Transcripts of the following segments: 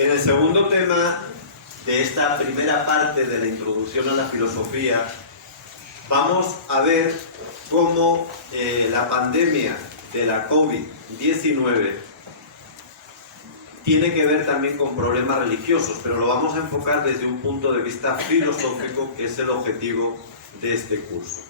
En el segundo tema de esta primera parte de la introducción a la filosofía, vamos a ver cómo la pandemia de la COVID-19 tiene que ver también con problemas religiosos, pero lo vamos a enfocar desde un punto de vista filosófico, que es el objetivo de este curso.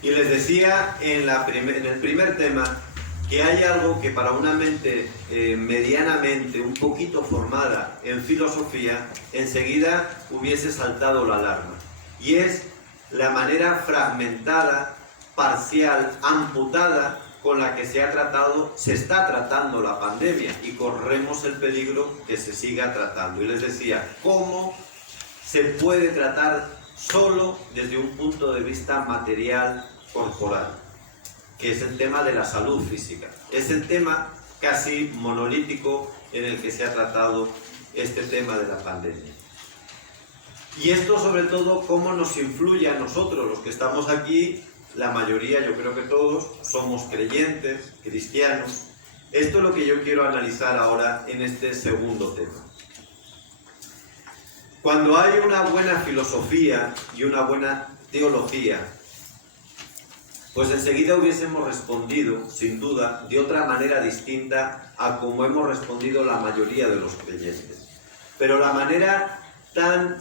Y les decía en el primer tema que hay algo que para una mente medianamente un poquito formada en filosofía, enseguida hubiese saltado la alarma. Y es la manera fragmentada, parcial, amputada con la que se está tratando la pandemia, y corremos el peligro que se siga tratando. Y les decía, ¿cómo se puede tratar solo desde un punto de vista material, corporal? Que es el tema de la salud física. Es el tema casi monolítico en el que se ha tratado este tema de la pandemia. Y esto, sobre todo, cómo nos influye a nosotros, los que estamos aquí. La mayoría, yo creo que todos, somos creyentes, cristianos. Esto es lo que yo quiero analizar ahora en este segundo tema. Cuando hay una buena filosofía y una buena teología, pues enseguida hubiésemos respondido, sin duda, de otra manera distinta a como hemos respondido la mayoría de los creyentes. Pero la manera tan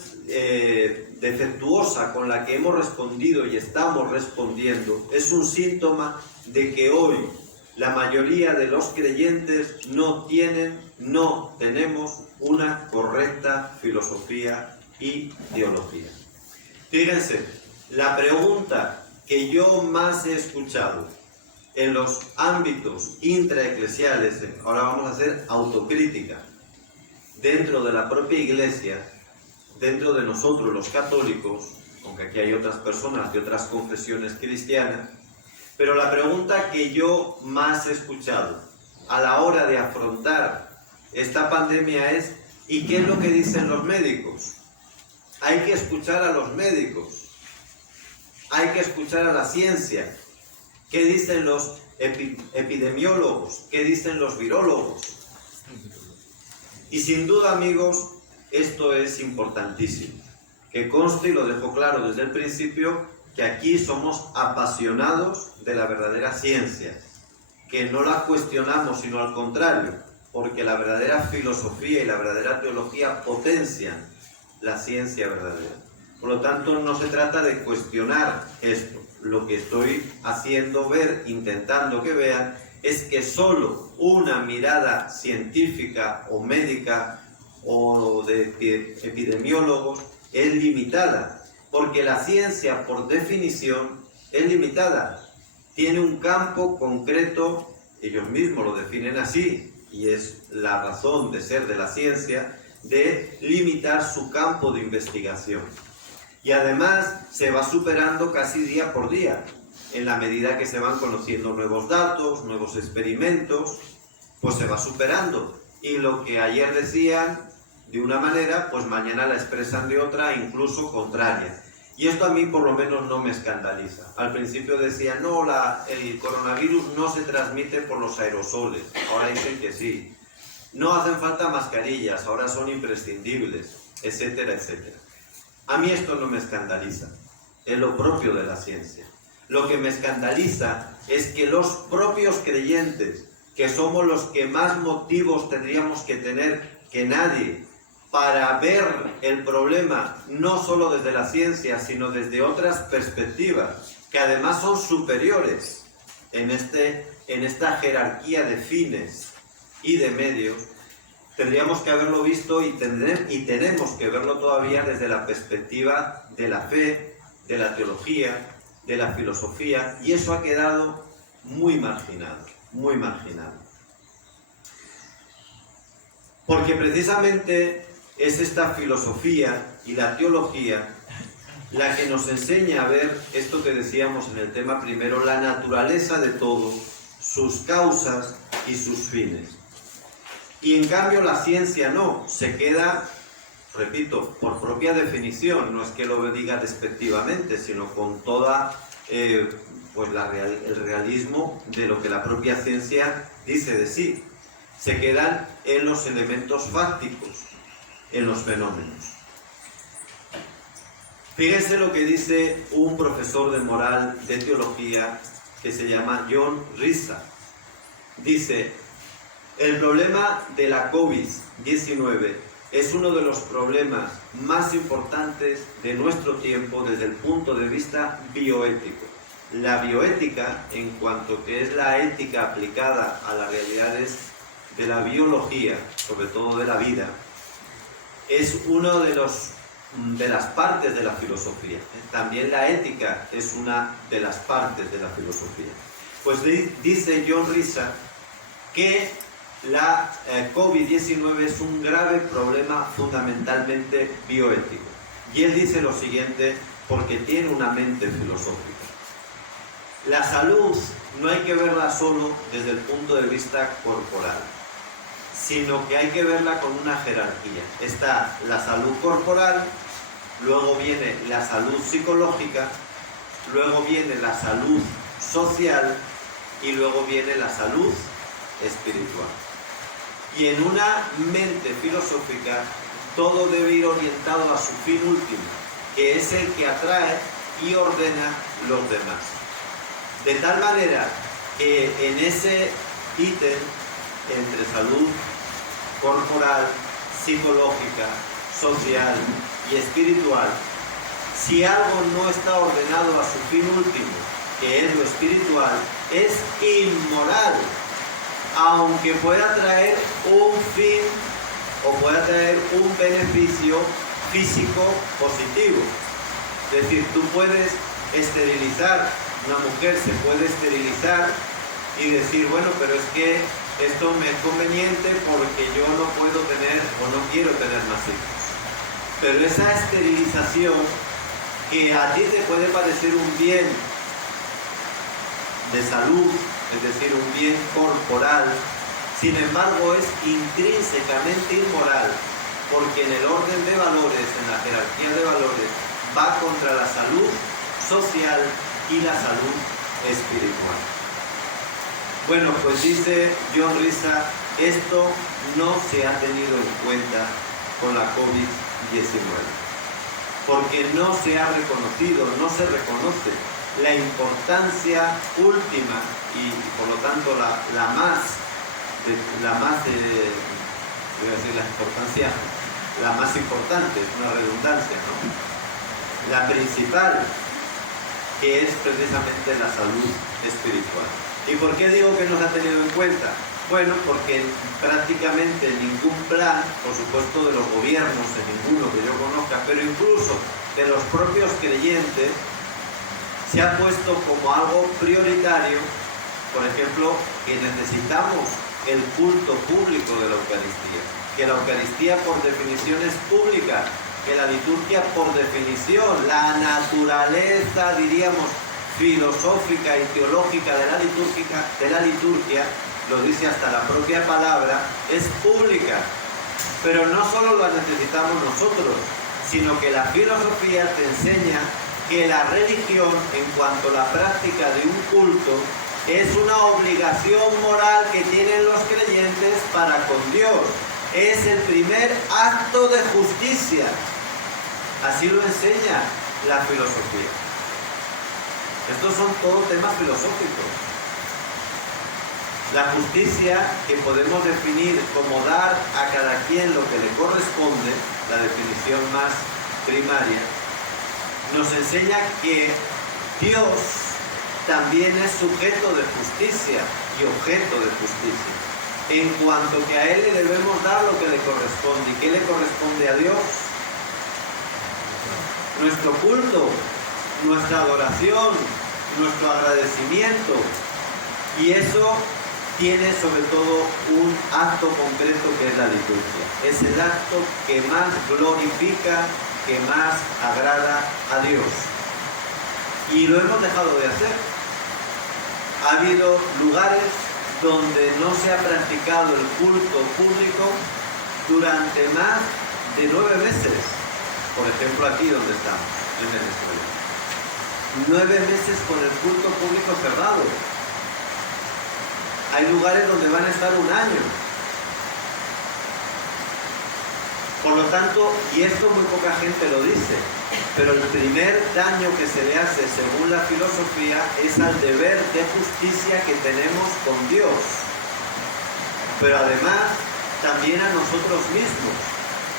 defectuosa con la que hemos respondido y estamos respondiendo es un síntoma de que hoy la mayoría de los creyentes no tenemos una correcta filosofía y teología. Fíjense, la pregunta que yo más he escuchado en los ámbitos intraeclesiales, ahora vamos a hacer autocrítica, dentro de la propia Iglesia, dentro de nosotros los católicos, aunque aquí hay otras personas de otras confesiones cristianas, pero la pregunta que yo más he escuchado a la hora de afrontar esta pandemia es: ¿y qué es lo que dicen los médicos? Hay que escuchar a los médicos, hay que escuchar a la ciencia. ¿Qué dicen los epidemiólogos? ¿Qué dicen los virólogos? Y sin duda, amigos, esto es importantísimo. Que conste, y lo dejo claro desde el principio, que aquí somos apasionados de la verdadera ciencia, que no la cuestionamos, sino al contrario, porque la verdadera filosofía y la verdadera teología potencian la ciencia verdadera. Por lo tanto, no se trata de cuestionar esto. Lo que estoy haciendo ver, intentando que vean, es que solo una mirada científica o médica o de epidemiólogos es limitada, porque la ciencia, por definición, es limitada. Tiene un campo concreto, ellos mismos lo definen así, y es la razón de ser de la ciencia, de limitar su campo de investigación. Y además se va superando casi día por día, en la medida que se van conociendo nuevos datos, nuevos experimentos, pues se va superando. Y lo que ayer decían de una manera, pues mañana la expresan de otra, incluso contraria. Y esto a mí por lo menos no me escandaliza. Al principio decían, no, el coronavirus no se transmite por los aerosoles. Ahora dicen que sí. No hacen falta mascarillas, ahora son imprescindibles, etcétera, etcétera. A mí esto no me escandaliza. Es lo propio de la ciencia. Lo que me escandaliza es que los propios creyentes, que somos los que más motivos tendríamos que tener que nadie para ver el problema no solo desde la ciencia, sino desde otras perspectivas, que además son superiores en esta jerarquía de fines y de medios, tendríamos que haberlo visto y tenemos que verlo todavía desde la perspectiva de la fe, de la teología, de la filosofía, y eso ha quedado muy marginado, muy marginado. Porque precisamente es esta filosofía y la teología la que nos enseña a ver esto que decíamos en el tema primero, la naturaleza de todo, sus causas y sus fines. Y en cambio la ciencia no, se queda, repito, por propia definición, no es que lo diga despectivamente, sino con toda el realismo de lo que la propia ciencia dice de sí. se quedan en los elementos fácticos, en los fenómenos. Fíjense lo que dice un profesor de moral, de teología, que se llama John Risa. Dice: el problema de la COVID-19 es uno de los problemas más importantes de nuestro tiempo desde el punto de vista bioético. La bioética, en cuanto que es la ética aplicada a las realidades de la biología, sobre todo de la vida, es uno de las partes de la filosofía. También la ética es una de las partes de la filosofía. Pues dice John Risa que la COVID-19 es un grave problema fundamentalmente bioético. Y él dice lo siguiente, porque tiene una mente filosófica. La salud no hay que verla solo desde el punto de vista corporal, sino que hay que verla con una jerarquía. Está la salud corporal, luego viene la salud psicológica, luego viene la salud social y luego viene la salud espiritual. Y en una mente filosófica todo debe ir orientado a su fin último, que es el que atrae y ordena los demás. De tal manera que en ese ítem entre salud corporal, psicológica, social y espiritual, si algo no está ordenado a su fin último, que es lo espiritual, es inmoral, aunque pueda traer un fin o pueda traer un beneficio físico positivo. Es decir, tú puedes esterilizar, una mujer se puede esterilizar y decir, bueno, pero es que esto me es conveniente porque yo no puedo tener o no quiero tener más hijos. Pero esa esterilización, que a ti te puede parecer un bien de salud, es decir, un bien corporal, sin embargo es intrínsecamente inmoral, porque en el orden de valores, en la jerarquía de valores, va contra la salud social y la salud espiritual. Bueno, pues dice John Risa, esto no se ha tenido en cuenta con la COVID-19, porque no se ha reconocido, no se reconoce la importancia última y por lo tanto la más importante, es una redundancia, ¿no? La principal, que es precisamente la salud espiritual. ¿Y por qué digo que no se ha tenido en cuenta? Bueno, porque prácticamente ningún plan, por supuesto de los gobiernos, de ninguno que yo conozca, pero incluso de los propios creyentes, se ha puesto como algo prioritario, por ejemplo, que necesitamos el culto público de la Eucaristía, que la Eucaristía por definición es pública, que la liturgia por definición, la naturaleza, diríamos, filosófica y teológica de la liturgia, lo dice hasta la propia palabra, es pública. Pero no solo la necesitamos nosotros, sino que la filosofía te enseña que la religión, en cuanto a la práctica de un culto, es una obligación moral que tienen los creyentes para con Dios. Es el primer acto de justicia. Así lo enseña la filosofía. Estos son todos temas filosóficos. La justicia, que podemos definir como dar a cada quien lo que le corresponde, la definición más primaria, nos enseña que Dios también es sujeto de justicia y objeto de justicia, en cuanto que a Él le debemos dar lo que le corresponde. ¿Y qué le corresponde a Dios? Nuestro culto, nuestra adoración, nuestro agradecimiento. Y eso tiene sobre todo un acto concreto que es la liturgia. Es el acto que más glorifica, que más agrada a Dios. Y lo hemos dejado de hacer. Ha habido lugares donde no se ha practicado el culto público durante más de 9 meses. Por ejemplo, aquí donde estamos, en Venezuela. 9 meses con el culto público cerrado. Hay lugares donde van a estar un año. Por lo tanto, y esto muy poca gente lo dice, pero el primer daño que se le hace según la filosofía es al deber de justicia que tenemos con Dios, pero además también a nosotros mismos,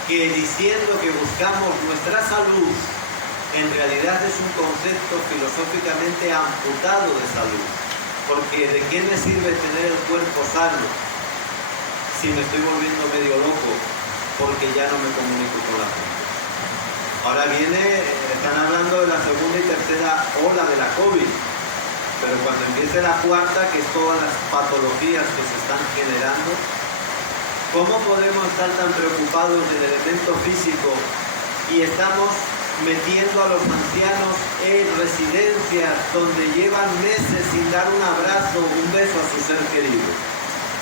que diciendo que buscamos nuestra salud, en realidad es un concepto filosóficamente amputado de salud, porque ¿de qué me sirve tener el cuerpo sano si me estoy volviendo medio loco porque ya no me comunico con la gente? Ahora están hablando de la segunda y tercera ola de la COVID, pero cuando empiece la cuarta, que es todas las patologías que se están generando, ¿cómo podemos estar tan preocupados del elemento físico y estamos metiendo a los ancianos en residencias donde llevan meses sin dar un abrazo o un beso a su ser querido?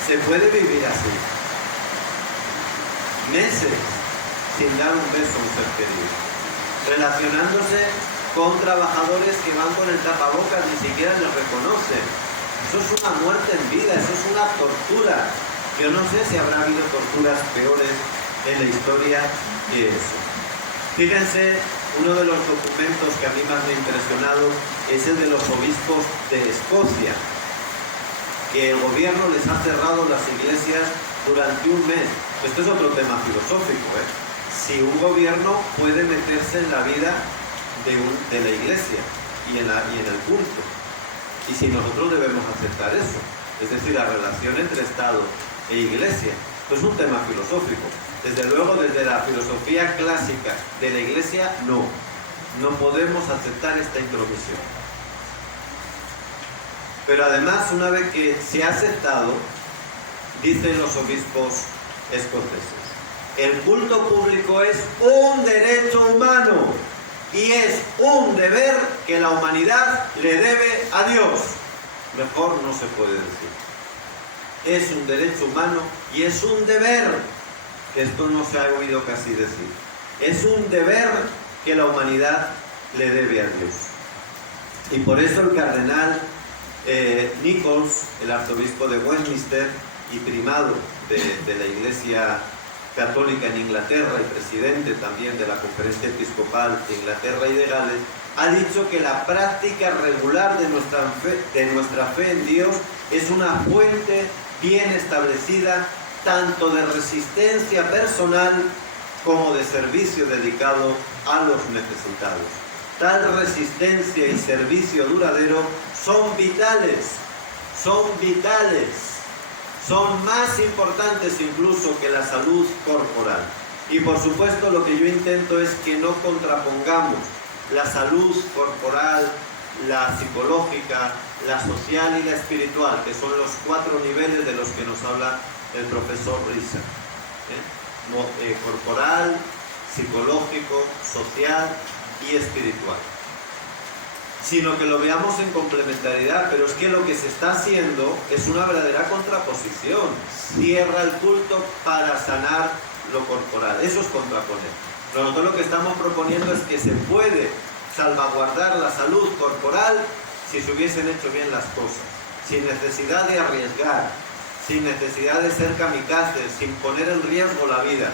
¿Se puede vivir así? Meses sin dar un beso a un ser querido, relacionándose con trabajadores que van con el tapabocas, ni siquiera les reconocen. Eso es una muerte en vida, eso es una tortura. Yo no sé si habrá habido torturas peores en la historia que eso. Fíjense, uno de los documentos que a mí más me ha impresionado es el de los obispos de Escocia, que el gobierno les ha cerrado las iglesias durante un mes. Esto es otro tema filosófico, ¿eh? Si un gobierno puede meterse en la vida de la iglesia y en el culto, y si nosotros debemos aceptar eso, es decir, la relación entre Estado e iglesia. Esto es un tema filosófico. Desde luego, desde la filosofía clásica de la iglesia, no podemos aceptar esta intromisión. Pero además, una vez que se ha aceptado, dicen los obispos escoceses, el culto público es un derecho humano y es un deber que la humanidad le debe a Dios. Mejor no se puede decir. Es un derecho humano y es un deber, que esto no se ha oído casi decir, es un deber que la humanidad le debe a Dios. Y por eso el cardenal Nichols, el arzobispo de Westminster y primado de la Iglesia Católica en Inglaterra y presidente también de la Conferencia Episcopal de Inglaterra y de Gales, ha dicho que la práctica regular de nuestra fe en Dios es una fuente bien establecida tanto de resistencia personal como de servicio dedicado a los necesitados. Tal resistencia y servicio duradero son vitales, son más importantes incluso que la salud corporal. Y por supuesto lo que yo intento es que no contrapongamos la salud corporal, la psicológica, la social y la espiritual, que son los 4 niveles de los que nos habla el profesor Risa. Corporal, psicológico, social y espiritual. Sino que lo veamos en complementariedad, pero es que lo que se está haciendo es una verdadera contraposición. Cierra el culto para sanar lo corporal. Eso es contraponer. Nosotros lo que estamos proponiendo es que se puede salvaguardar la salud corporal si se hubiesen hecho bien las cosas, sin necesidad de arriesgar, sin necesidad de ser kamikazes, sin poner en riesgo la vida.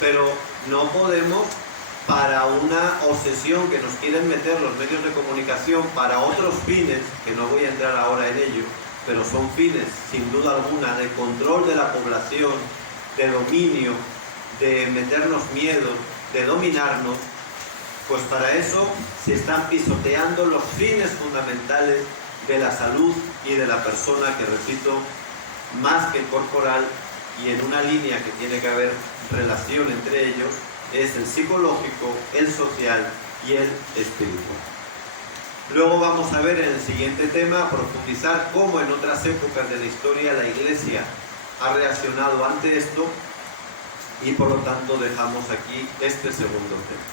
Pero no podemos, para una obsesión que nos quieren meter los medios de comunicación para otros fines, que no voy a entrar ahora en ello, pero son fines, sin duda alguna, de control de la población, de dominio, de meternos miedo, de dominarnos, pues para eso se están pisoteando los fines fundamentales de la salud y de la persona, que repito, más que el corporal, y en una línea que tiene que haber relación entre ellos, es el psicológico, el social y el espiritual. Luego vamos a ver en el siguiente tema, profundizar cómo en otras épocas de la historia la Iglesia ha reaccionado ante esto, y por lo tanto dejamos aquí este segundo tema.